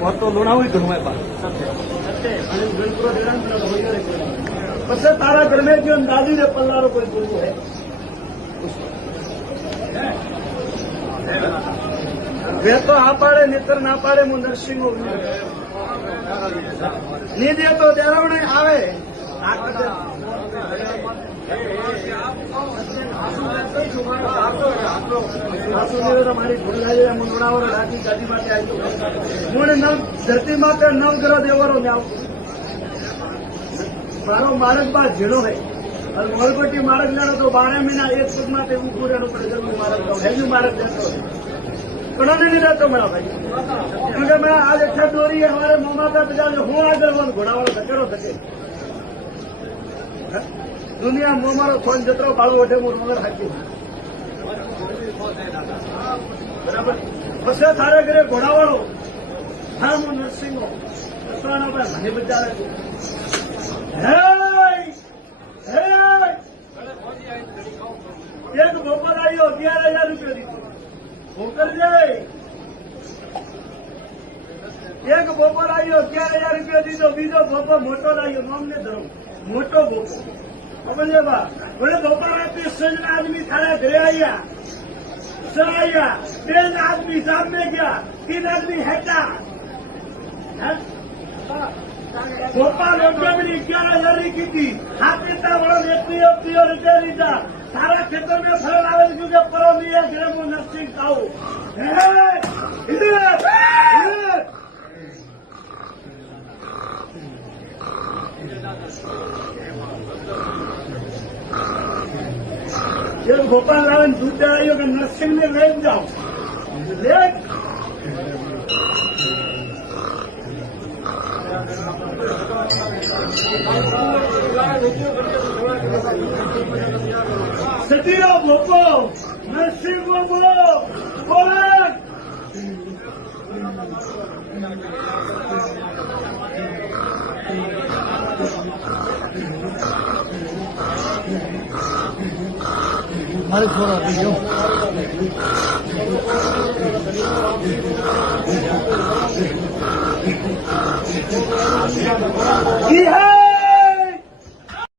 वो तो लोना हुई घर में बस तारा घर में जो दादी ने पल्लारो कोई गुरु है वे तो आ पाड़े नितर ना पाड़े मु नरसिंह नहीं दे तो देरावणे आवे મારી ભૂલાઈ મુંગણાવર લાગી ગાડી માટે આવ્યો હું નવ ધરતી માટે નવગ્રહ દેવરો ને મારો માર્ગ બા ઝીણો હે અને મોલપટ્ટી માર્ગ લેણો તો 12 મહિના એક સુખ માટે એવું પૂરેનો પડે જલ્દી માર્ગ તો હેલ્યુ માર્ગ દેતો કોને નહીં દેતો મારા ભાઈ क्योंकि मैं आज अच्छा दौरी है हमारे माता पिता जो हूँ आगर वो घोड़ावाળો धकेड़ो धके दुनिया मो मारो फोन जतरो बाळो वठे मो नगर हाकी बराबर बस थारे घरे घोड़ावाળો હા હું નરસિંહો સોના પર મને બચાવે હે હે એક બોપર આવ્યો 11000 રૂપિયા દીધો બોકર જાય એક બોપર આવ્યો 11000 રૂપિયા દીધો બીજો બોપર મોટો લાવ્યો નામને ધરો મોટો બોપર समझे बा बोले दोपहर में 30 आदमी थारे घरे आया 3 आदमी सामने गया 3 आदमी हटा गोपाल एमडी 11000 की थी हाथ इतना बड़ा व्यक्ति रुपया लीधा सारा खेतर में फल आवे क्योंकि परो नहीं घरे में नरसिंह खाऊ जब गोपाल रावण दूध आयो कि नरसिंह ने ले जाओ ले सतीरा भोपो नरसिंह को बोलो बोले मारे छोड़ा दीजिए की है